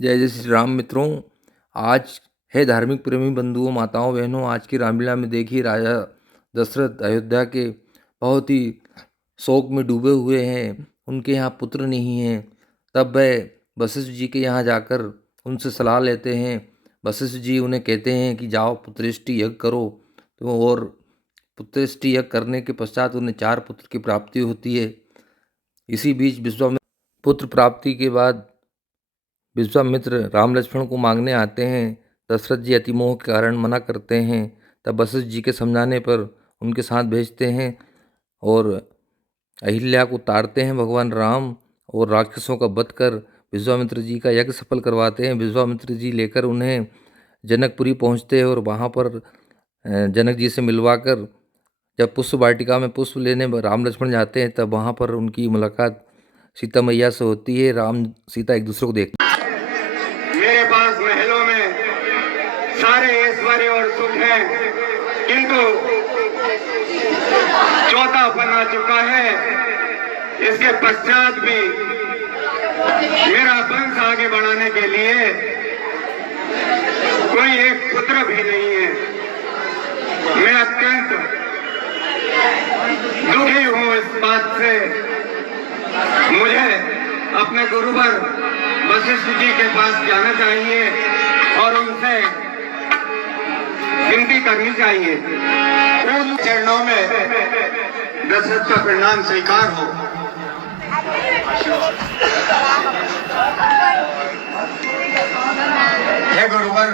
जय जय श्री राम मित्रों। आज है धार्मिक प्रेमी बंधुओं, माताओं, बहनों, आज की रामलीला में देखिए राजा दशरथ अयोध्या के बहुत ही शोक में डूबे हुए हैं। उनके यहाँ पुत्र नहीं हैं। तब वह वशिष्ठ जी के यहाँ जाकर उनसे सलाह लेते हैं। वशिष्ठ जी उन्हें कहते हैं कि जाओ पुत्रेष्टि यज्ञ करो। तो और पुत्रेष्टि यज्ञ करने के पश्चात उन्हें 4 पुत्र की प्राप्ति होती है। इसी बीच विश्वामित्र पुत्र प्राप्ति के बाद विश्वामित्र राम लक्ष्मण को मांगने आते हैं। दशरथ जी अतिमोह के कारण मना करते हैं। तब वशिष्ठ जी के समझाने पर उनके साथ भेजते हैं और अहिल्या को उतारते हैं भगवान राम, और राक्षसों का वध कर विश्वामित्र जी का यज्ञ सफल करवाते हैं। विश्वामित्र जी लेकर उन्हें जनकपुरी पहुंचते हैं और वहां पर जनक जी से मिलवाकर जब पुष्प वाटिका में पुष्प लेने राम लक्ष्मण जाते हैं, तब वहां पर उनकी मुलाकात सीता मैया से होती है। राम सीता एक दूसरे को देखते हैं। मेरे पास महलों में सारे ऐश्वर्य और सुख हैं, किंतु चौथापन आ चुका है। इसके पश्चात भी मेरा वंश आगे बढ़ाने के लिए कोई एक पुत्र भी नहीं है। मैं अत्यंत दुखी हूं इस बात से। मुझे अपने गुरुवर वशिष्ठ जी के पास जाना चाहिए और उनसे विनती करनी चाहिए। उन चरणों में दशरथ का प्रणाम स्वीकार हो। हे गुरुवर,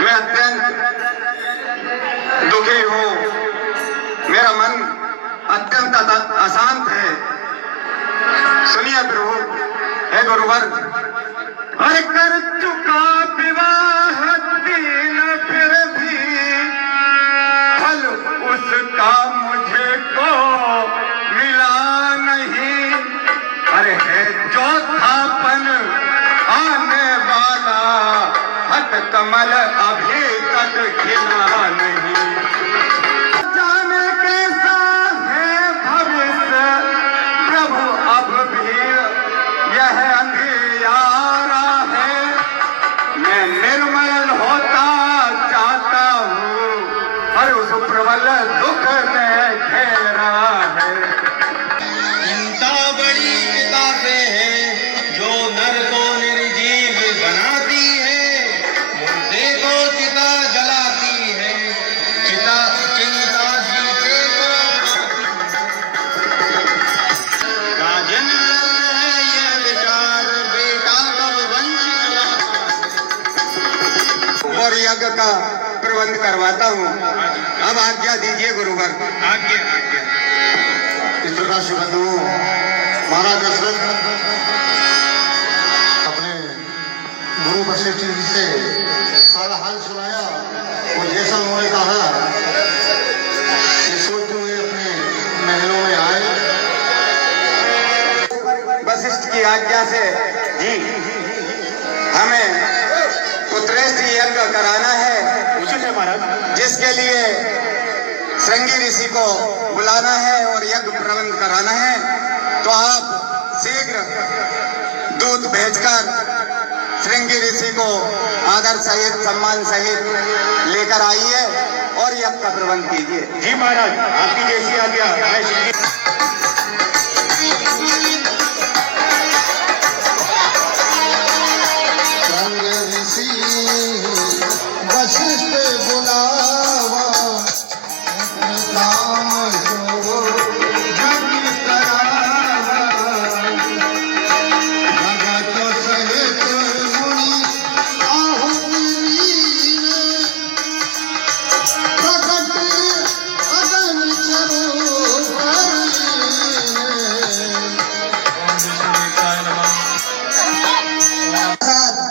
मैं अत्यंत दुखी हूँ। मेरा मन अत्यंत अशांत है। सुनिए प्रभु। हे गुरुवर, अरे कर चुका विवाह 3 फिर भी फल उसका मुझे को मिला नहीं। अरे है चौथापन आने वाला, हट कमल अभी तक खिला नहीं। जाने कैसा है भविष्य प्रभु, अब भी यह अंधियारा है। मैं निर्मल होता चाहता हूँ, और उस प्रबल दुख में घेरा है। चिंता बड़ी किताबें हैं जो नर को निर्जीव बनाती है, मुर्दे को चिता जलाती है, चिता चिंता जीते को। राजन है ये विचार, बेटा कब वंश और यज्ञ का प्रबंध करवाता हूँ। अब आज्ञा दीजिए गुरुवर। आज्ञा आज्ञा। पितृराशि बंधुओं, महाराज दशरथ अपने गुरु वशिष्ठ जी से सारा हाल सुनाया और जैसा उन्होंने कहा ये सोचते हुए अपने महलों में आए। वशिष्ठ की आज्ञा से जी हमें पुत्रेष्टि यज्ञ कराना है, जिसके लिए श्रृंगी ऋषि को बुलाना है और यज्ञ प्रबंध कराना है। तो आप शीघ्र दूत भेजकर श्रृंगी ऋषि को आदर सहित सम्मान सहित लेकर आइए और यज्ञ का प्रबंध कीजिए। जी महाराज, आपकी जैसी आज्ञा। वशिष्ठ बुलावा राम जो जग करावा, भगत सहित मुनि आहुति लीन, प्रकट अगन सरोवर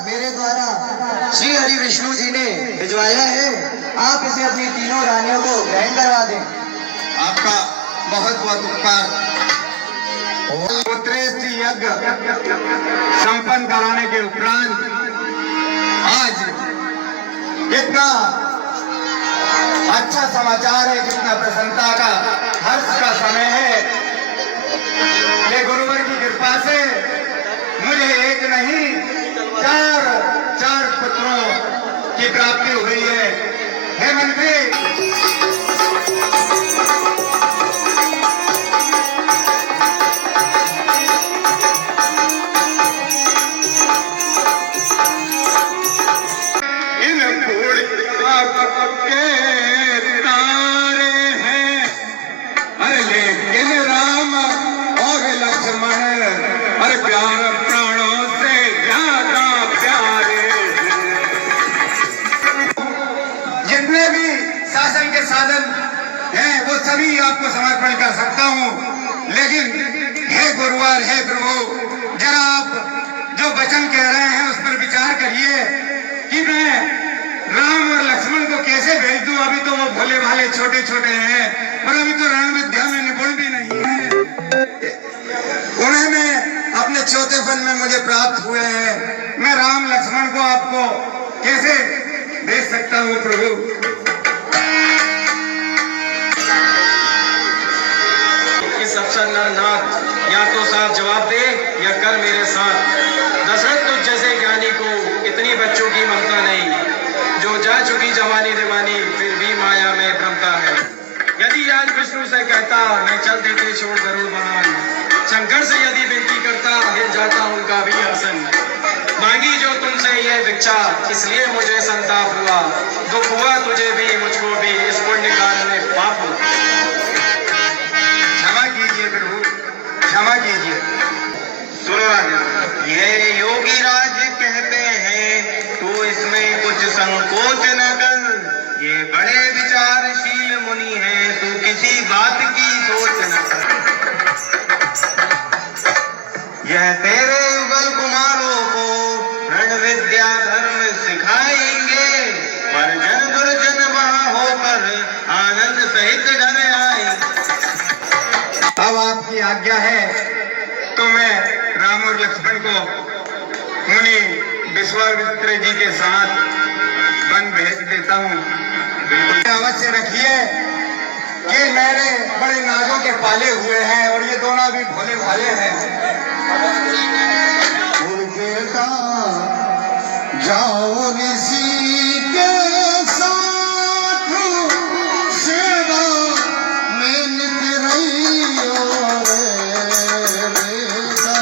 मेरे द्वारा श्री हरि विष्णु जी ने भिजवाया है। आप इसे अपनी तीनों रानियों को ग्रहण करवा दें। आपका बहुत बहुत उपकार। पुत्रेष्टि यज्ञ संपन्न कराने के उपरांत आज कितना अच्छा समाचार है, कितना प्रसन्नता का हर्ष का समय है। ये गुरुवर की कृपा से मुझे प्राप्ति हुई है। हे मंत्री, इन फूल के तारे हैं, अरे लेकिन राम और लक्ष्मण अरे प्यार प्राणों से ज्यादा प्यारे हैं। जितने भी शासन के साधन हैं वो सभी आपको समर्पण कर सकता हूँ, लेकिन हे गुरुवार, हे प्रभु, जरा आप जो वचन कह रहे हैं उस पर विचार करिए कि मैं राम और लक्ष्मण को कैसे भेज दूं। अभी तो वो भोले भाले छोटे छोटे हैं और अभी तो रण विद्या में निपुण भी नहीं है। उन्हें में अपने चौथेपन में मुझे प्राप्त हुए हैं। मैं राम लक्ष्मण को आपको कैसे भेज सकता हूँ प्रभु। इस अफसर नरनाथ या तो साफ जवाब दे या कर मेरे साथ। दशरथ तुझ जैसे ज्ञानी को इतनी बच्चों की ममता नहीं, जो जा चुकी जवानी दीवानी फिर भी माया में भ्रमता है। यदि आज विष्णु से कहता मैं चल देते छोड़ गरुड़ वाहन, शंकर से यदि विनती करता हिल जाता उनका भी आसन। मांगी जो तुमसे ये भिक्षा इसलिए मुझे संताप हुआ, दुख हुआ तुझे भी मुझको भी इस पुण्य कार्य में पाप हुआ। क्षमा कीजिए प्रभु, क्षमा कीजिए। सुनो राजा, ये योगी राज कहते हैं तू इसमें कुछ संकोच न कर। ये बड़े विचारशील मुनि हैं तू किसी बात की सोच न कर। यह तेरे युगल कुमारों को रण विद्या धर्म सिखाएंगे, पर जन दुर्जन वहां होकर आनंद सहित घर आएंगे। अब आपकी आज्ञा है तो मैं राम और लक्ष्मण को मुनि विश्वामित्र जी के साथ वन भेज देता हूँ। अवश्य रखिए कि मेरे बड़े नागों के पाले हुए हैं और ये दोनों भी भोले भाले हैं। बेटा जाओ ऋषि के साथ सेवा में नित रहियो रे बेटा।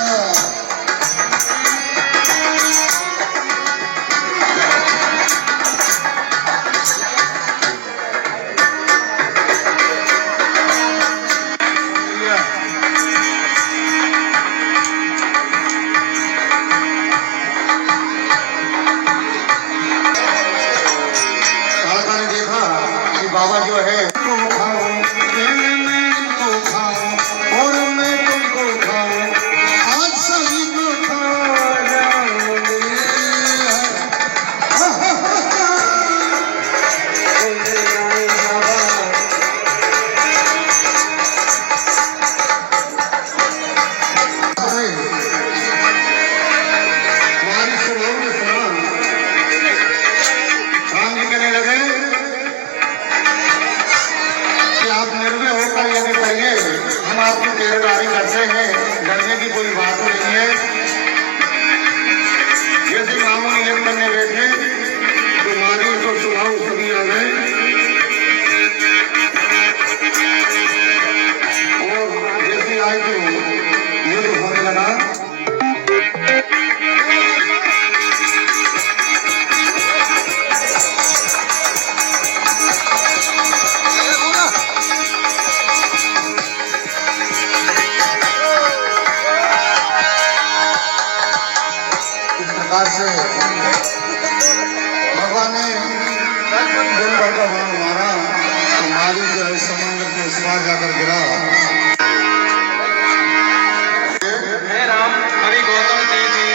काका ने देखा कि बाबा जो है तुम खाओ, मैं तुमको खाऊं और मैं तुमको खाऊं, आज सभी को खा जाओगे। तुम्हारी सुनाओ ने सुना, राम जी कहने लगे कि आप निर्भय होकर यदि कहिए हम आपकी पहरेदारी करते हैं, डरने की कोई बात नहीं है। यदि मामू नियम करने बैठे तो मारी को सुनाओ सभी आ गए और जैसे आए तो युद्ध होने लगा। इस प्रकार से भगवान ने दिन भर का वन मारा तो मारी जो है समुद्र के उस पार जाकर गिरा। हे राम, अभी गौतम तीर्थी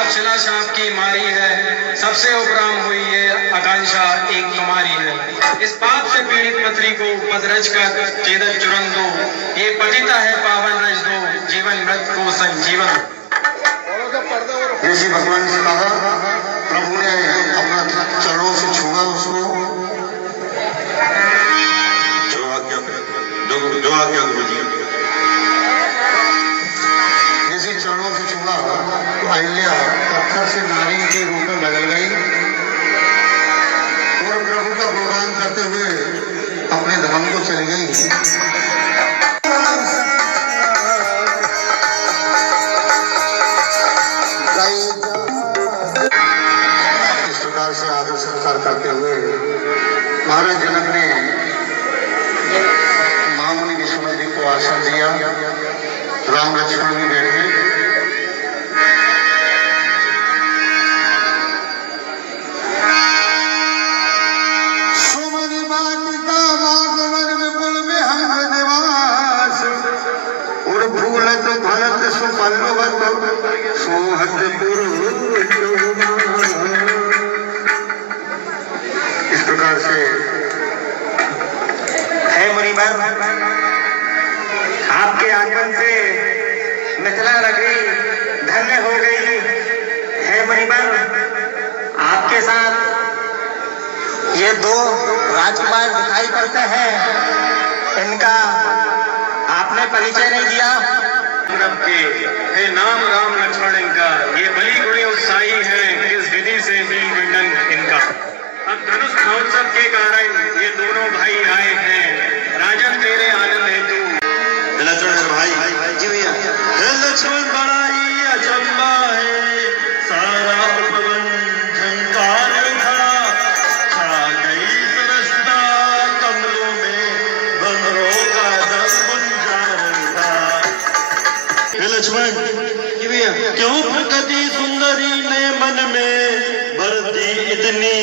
अब शिला शाप की मारी है, सबसे उपराम हुई ये आकांक्षा एक तुम्हारी है। इस पाप से पीड़ित पत्री को पद रज कर चेदन चुरन दो, ये पतिता है पावन रज दो, जीवन मृत को संजीवन। ऋषि भगवान से कहा, प्रभु ने अपना चरणों से छुआ उसको। जो आज्ञा गुरुजी। ऋषि चरणों से छुआ तो अहिल्या पत्थर से नारी के रूप में बदल गई इस प्रकार से आदर सत्कार करते हुए महाराज जनक ने मामुनि विष्णु जी को आसन दिया। राम लक्ष्मण भी बैठे। सुमन वाटिका बागवन विपुल में हम निवास और फूलत फलत सुपल्लवत सोहत इस प्रकार से है मुनिवर, आपके आगमन से मिथिला नगरी धन्य हो गई है। मुनिवर, आपके साथ ये दो राजकुमार दिखाई पड़ते हैं, इनका आपने परिचय नहीं दिया। के हे नाम राम लक्ष्मण इनका, ये बलि गुणी उत्साही हैं, किस विधि से ही वर्णन इनका। अब धनुष महोत्सव के कारण ये दोनों भाई आए हैं, राजन तेरे आनंद हेतु। लक्ष्मण भाई जी भैया। हे लक्ष्मण बड़ा ही अचंबा है, सारा उपवन झंकार उठा, छा गई सरसता कमलों में, भंवरों का दम गुंजार उठा। हे लक्ष्मण जी भैया। क्यों प्रकृति सुंदरी ने मन में भर दी इतनी